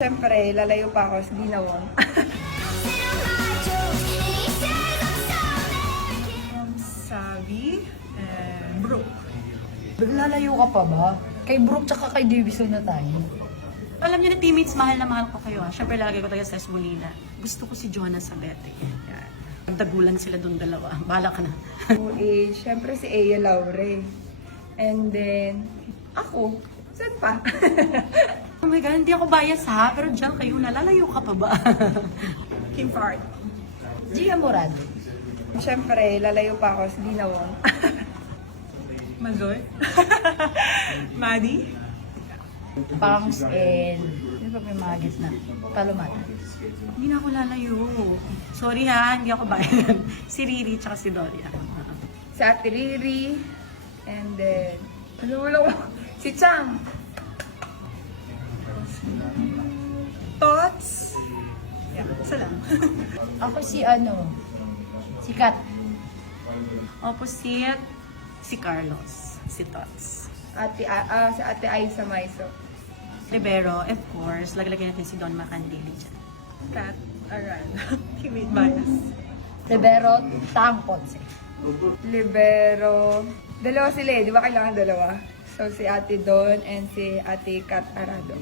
Siyempre, lalayo pa ako sa Dinawong. Sabi and Brooke. Lalayo ka pa ba? Kay Brooke tsaka kay Davison na tayo. Alam niyo na teammates, mahal na mahal ko kayo. Siyempre lalagay ko talaga sa Esbolina. Gusto ko si Jonah sa Bete. Dagulan sila doon dalawa. Bahala ka na. Siyempre si Aya Laure. And then, ako. Saan pa? Oh my God, hindi ako bias ha. Pero diyan kayo na. Lalayo ka pa ba? Kim Fart. Gia Morado. Siyempre, lalayo pa ako sa Dinawong. Mazoy? Maddie? Pangs and... Di ba may mga gitna? Palomata. Hindi na ako lalayo. Sorry ha, hindi ako bias. Si Riri tsaka si Doria. Si Ate Riri. And then, si Chang. Tots? Yeah, isa lang. Ako si si Kat. Opposite, si Carlos. Si Tots. Si Ate Aisa Maiso. Libero, of course, laglagyan natin si Don Macandili dyan. Kat Aran. Teammate bias. Libero, Tang Ponce. Libero. Dalawa sila eh. Di ba kailangan dalawa? So, si Ate Don and si Ate Kat Arado.